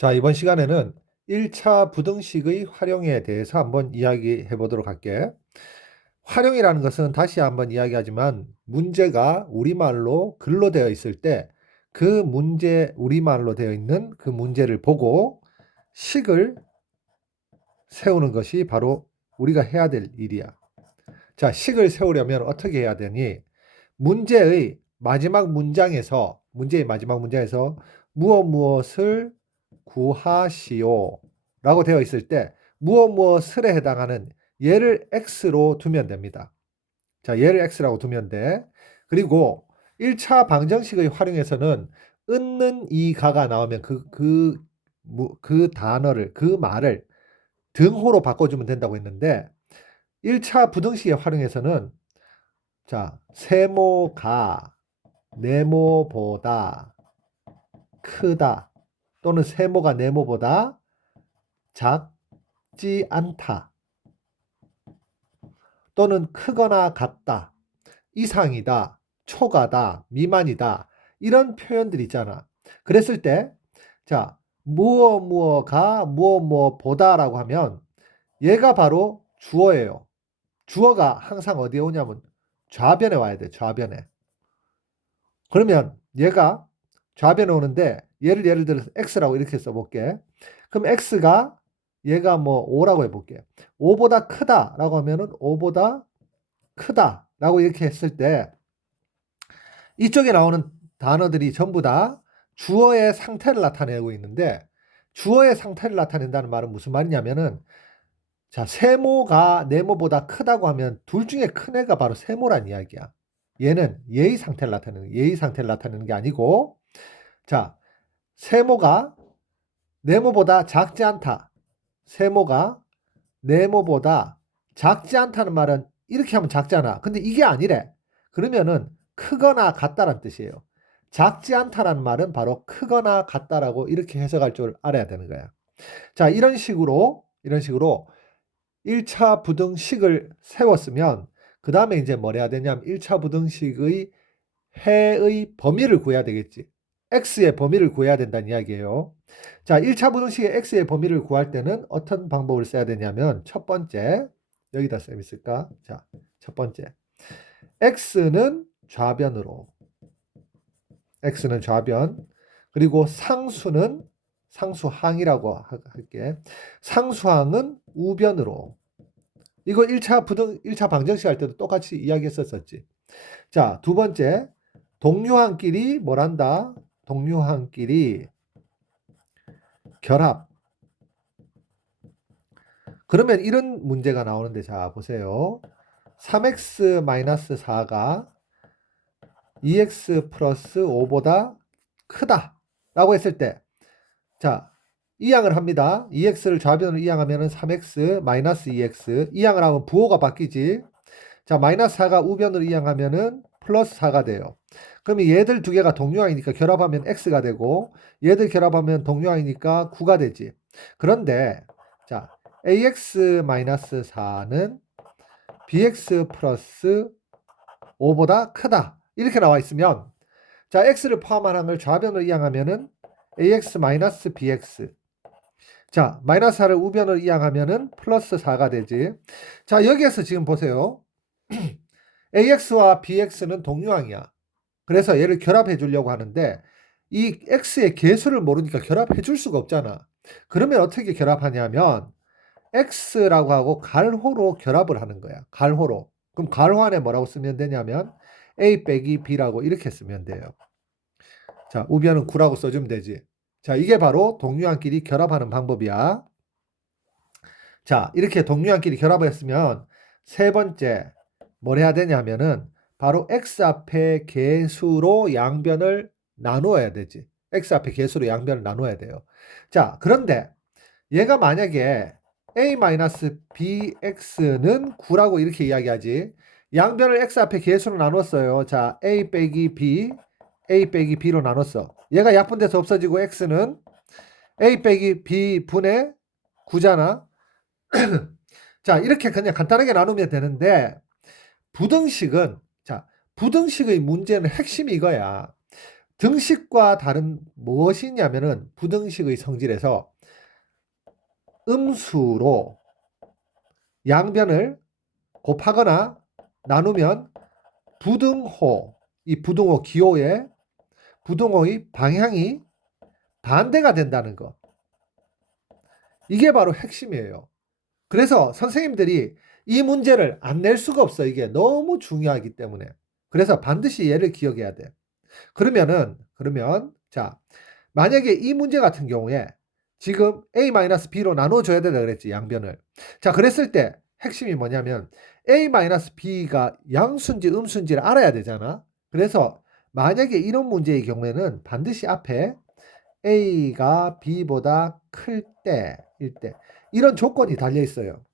자, 이번 시간에는 1차 부등식의 활용에 대해서 한번 이야기해 보도록 할게. 활용이라는 것은 다시 한번 이야기하지만 문제가 우리말로 글로 되어 있을 때 그 문제, 우리말로 되어 있는 그 문제를 보고 식을 세우는 것이 바로 우리가 해야 될 일이야. 자, 식을 세우려면 어떻게 해야 되니? 문제의 마지막 문장에서 무엇 무엇을 구하시오 라고 되어 있을 때 무엇 무엇을에 해당하는 얘를 x로 두면 됩니다. 자, 얘를 x라고 두면 돼. 그리고 1차 방정식의 활용에서는 은는 이가가 나오면 그 단어를, 그 말을 등호로 바꿔주면 된다고 했는데 1차 부등식의 활용에서는 자, 세모가 네모보다 크다 또는 세모가 네모보다 작지 않다 또는 크거나 같다, 이상이다, 초과다, 미만이다 이런 표현들 있잖아. 그랬을 때 자, 무엇 무엇가 무엇 무엇보다라고 하면 얘가 바로 주어예요. 주어가 항상 어디에 오냐면 좌변에 와야 돼. 좌변에. 그러면 얘가 좌변에 오는데 얘를 예를 들어서 x라고 이렇게 써볼게. 그럼 x가 얘가 뭐 5라고 해볼게. 5보다 크다라고 하면은 5보다 크다라고 이렇게 했을 때 이쪽에 나오는 단어들이 전부 다 주어의 상태를 나타내고 있는데 주어의 상태를 나타낸다는 말은 무슨 말이냐면은 자, 세모가 네모보다 크다고 하면 둘 중에 큰 애가 바로 세모란 이야기야. 얘는 예의 상태를 나타내는 게 아니고 자, 세모가 네모보다 작지 않다. 세모가 네모보다 작지 않다는 말은 이렇게 하면 작잖아. 근데 이게 아니래. 그러면은 크거나 같다란 뜻이에요. 작지 않다라는 말은 바로 크거나 같다라고 이렇게 해석할 줄 알아야 되는 거야. 자, 이런 식으로 1차 부등식을 세웠으면 그 다음에 이제 뭘 해야 되냐면 1차 부등식의 해의 범위를 구해야 되겠지. x의 범위를 구해야 된다는 이야기예요. 자, 1차 부등식의 x의 범위를 구할 때는 어떤 방법을 써야 되냐면 첫 번째, 여기다 쌤 있을까? 자, 첫 번째. x는 좌변으로. x는 좌변. 그리고 상수항이라고 할게. 상수항은 우변으로. 이거 1차 방정식 할 때도 똑같이 이야기했었지. 자, 두 번째. 동류항끼리 뭘한다? 동류항끼리 결합. 그러면 이런 문제가 나오는데 자 보세요. 3x-4가 2x 플러스 5보다 크다 라고 했을 때 자, 이항을 합니다. 2x를 좌변으로 이항하면 3x 마이너스 2x 이항을 하면 부호가 바뀌지. 자, 마이너스 4가 우변으로 이항하면은 플러스 4가 돼요. 그러면 얘들 두 개가 동류항이니까 결합하면 x가 되고 얘들 결합하면 동류항이니까 9가 되지. 그런데 자, ax-4는 bx 플러스 5보다 크다. 이렇게 나와 있으면 자, x를 포함한 항을 좌변으로 이항하면은 ax-bx 자, 마이너스 4를 우변으로 이항하면은 플러스 4가 되지. 자, 여기에서 지금 보세요. ax와 bx는 동류항이야. 그래서 얘를 결합해 주려고 하는데 이 x의 개수를 모르니까 결합해 줄 수가 없잖아. 그러면 어떻게 결합하냐면 x라고 하고 갈호로 결합을 하는 거야. 갈호로. 그럼 갈호 안에 뭐라고 쓰면 되냐면 a 빼기 b라고 이렇게 쓰면 돼요. 자, 우변은 9라고 써주면 되지. 자, 이게 바로 동류항끼리 결합하는 방법이야. 자, 이렇게 동류항끼리 결합했으면 세 번째 뭘 해야 되냐면은 바로 x 앞에 개수로 양변을 나누어야 되지. x 앞에 개수로 양변을 나누어야 돼요. 자, 그런데 얘가 만약에 a-bx는 9라고 이렇게 이야기하지. 양변을 x 앞에 개수로 나눴어요. 자, a 빼기 b로 나눴어. 얘가 약분돼서 없어지고 x는 a 빼기 b 분의 9잖아. 자, 이렇게 그냥 간단하게 나누면 되는데 부등식은 자, 부등식의 문제는 핵심이 이거야. 등식과 다른 무엇이 있냐면은 부등식의 성질에서 음수로 양변을 곱하거나 나누면 부등호, 이 부등호 기호의 부등호의 방향이 반대가 된다는 거. 이게 바로 핵심이에요. 그래서 선생님들이 이 문제를 안 낼 수가 없어. 이게 너무 중요하기 때문에. 그래서 반드시 얘를 기억해야 돼. 그러면 자, 만약에 이 문제 같은 경우에 지금 a-b로 나눠줘야 된다 그랬지, 양변을. 자, 그랬을 때 핵심이 뭐냐면 a-b가 양수인지 음수인지를 알아야 되잖아. 그래서 만약에 이런 문제의 경우에는 반드시 앞에 a가 b보다 클 때일 때 이런 조건이 달려 있어요.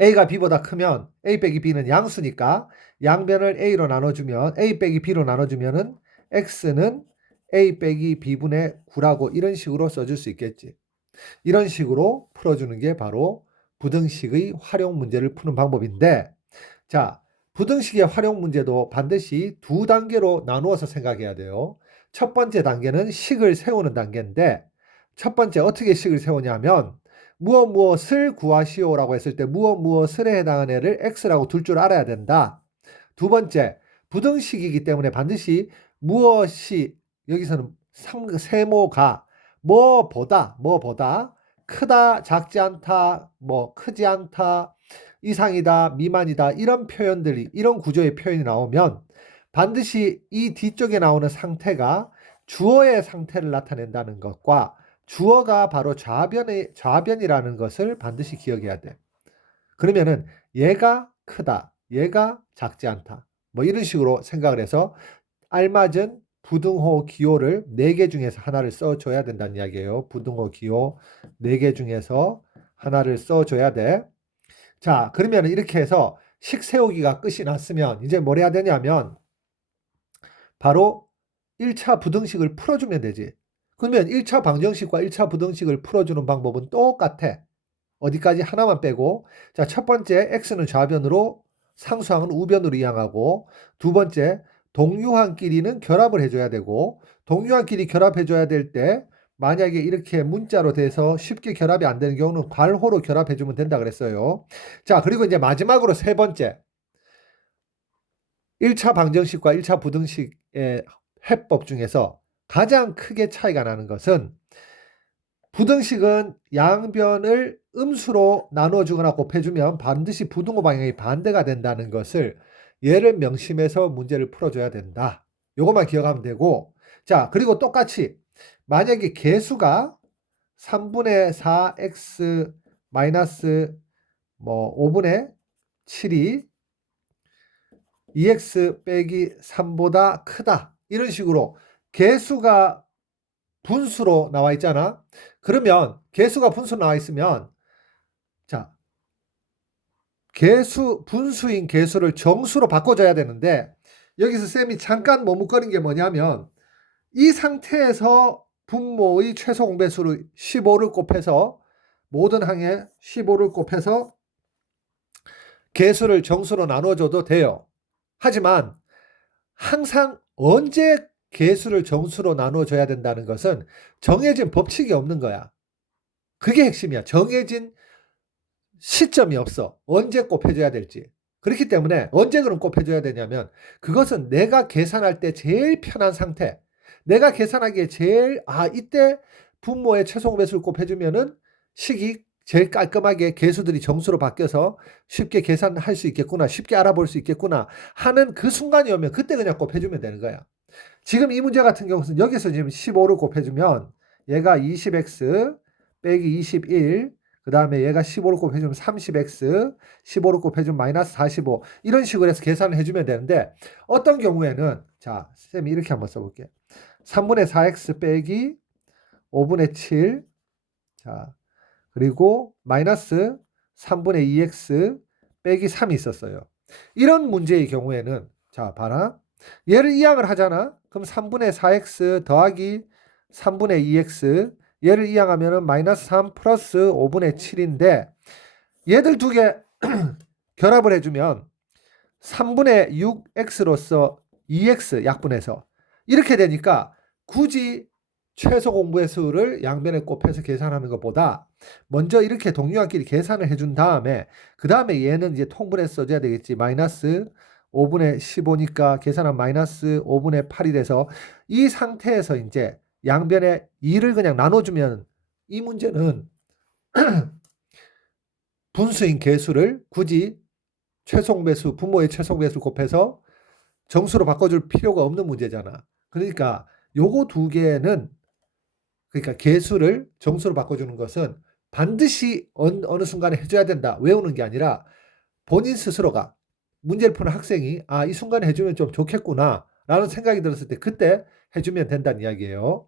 a가 b보다 크면 a 빼기 b는 양수니까 양변을 a로 나눠주면 a 빼기 b로 나눠주면은 x는 a 빼기 b분의 9라고 이런 식으로 써줄 수 있겠지. 이런 식으로 풀어주는 게 바로 부등식의 활용 문제를 푸는 방법인데, 자, 부등식의 활용 문제도 반드시 두 단계로 나누어서 생각해야 돼요. 첫 번째 단계는 식을 세우는 단계인데, 첫 번째 어떻게 식을 세우냐면 무엇을 구하시오라고 했을 때 무엇을에 해당하는 애를 x라고 둘 줄 알아야 된다. 두 번째, 부등식이기 때문에 반드시 무엇이 여기서는 세모가 뭐보다 크다, 작지 않다, 뭐 크지 않다, 이상이다, 미만이다 이런 표현들이 이런 구조의 표현이 나오면 반드시 이 뒤쪽에 나오는 상태가 주어의 상태를 나타낸다는 것과 주어가 바로 좌변이라는 것을 반드시 기억해야 돼. 그러면은 얘가 크다, 얘가 작지 않다. 뭐 이런 식으로 생각을 해서 알맞은 부등호 기호를 4개 중에서 하나를 써줘야 된다는 이야기예요. 부등호 기호 4개 중에서 하나를 써줘야 돼. 자, 그러면 이렇게 해서 식 세우기가 끝이 났으면 이제 뭘 해야 되냐면 바로 1차 부등식을 풀어주면 되지. 그러면 1차 방정식과 1차 부등식을 풀어주는 방법은 똑같아. 어디까지 하나만 빼고, 자, 첫 번째 x는 좌변으로 상수항은 우변으로 이항하고, 두 번째 동유항끼리는 결합을 해줘야 되고, 동유항끼리 결합해줘야 될 때 만약에 이렇게 문자로 돼서 쉽게 결합이 안 되는 경우는 괄호로 결합해주면 된다 그랬어요. 자, 그리고 이제 마지막으로 세 번째 1차 방정식과 1차 부등식의 해법 중에서 가장 크게 차이가 나는 것은 부등식은 양변을 음수로 나눠주거나 곱해주면 반드시 부등호 방향이 반대가 된다는 것을 얘를 명심해서 문제를 풀어줘야 된다. 요것만 기억하면 되고, 자, 그리고 똑같이 만약에 개수가 3분의 4x 마이너스 뭐 5분의 7이 2x 빼기 3보다 크다. 이런 식으로 개수가 분수로 나와 있잖아. 그러면 개수가 분수로 나와 있으면 자, 분수인 개수를 정수로 바꿔줘야 되는데 여기서 쌤이 잠깐 머뭇거린 게 뭐냐면 이 상태에서 분모의 최소 공배수를 15를 곱해서 모든 항에 15를 곱해서 개수를 정수로 나눠줘도 돼요. 하지만 항상 언제 개수를 정수로 나눠줘야 된다는 것은 정해진 법칙이 없는 거야. 그게 핵심이야. 정해진 시점이 없어. 언제 곱해줘야 될지. 그렇기 때문에 언제 그럼 곱해줘야 되냐면 그것은 내가 계산할 때 제일 편한 상태. 내가 계산하기에 제일 이때 분모의 최소 배수를 곱해주면은 식이 제일 깔끔하게 개수들이 정수로 바뀌어서 쉽게 계산할 수 있겠구나. 쉽게 알아볼 수 있겠구나 하는 그 순간이 오면 그때 그냥 곱해주면 되는 거야. 지금 이 문제 같은 경우는 여기서 지금 15를 곱해주면 얘가 20x 빼기 21, 그 다음에 얘가 15를 곱해주면 30x, 15를 곱해주면 마이너스 45 이런 식으로 해서 계산을 해주면 되는데 어떤 경우에는 자, 쌤이 이렇게 한번 써볼게요. 3분의 4x 빼기 5분의 7, 자, 그리고 마이너스 3분의 2x 빼기 3이 있었어요. 이런 문제의 경우에는 자, 봐라. 얘를 이항을 하잖아. 그럼 3분의 4x 더하기 3분의 2x 얘를 이항하면 마이너스 3 플러스 5분의 7인데 얘들 두 개 결합을 해주면 3분의 6x로서 2x 약분해서 이렇게 되니까 굳이 최소 공부의 수를 양변에 곱해서 계산하는 것보다 먼저 이렇게 동류한끼리 계산을 해준 다음에 그 다음에 얘는 이제 통분해서 써줘야 되겠지. 마이너스 5분의 15니까 계산한 마이너스 5분의 8이 돼서 이 상태에서 이제 양변에 2를 그냥 나눠주면 이 문제는 분수인 개수를 굳이 최소배수, 분모의 최소배수 곱해서 정수로 바꿔줄 필요가 없는 문제잖아. 그러니까 요거 두 개는 그러니까 개수를 정수로 바꿔주는 것은 반드시 어느 순간에 해줘야 된다. 외우는 게 아니라 본인 스스로가 문제를 푸는 학생이 이 순간에 해주면 좀 좋겠구나 라는 생각이 들었을 때 그때 해주면 된다는 이야기예요.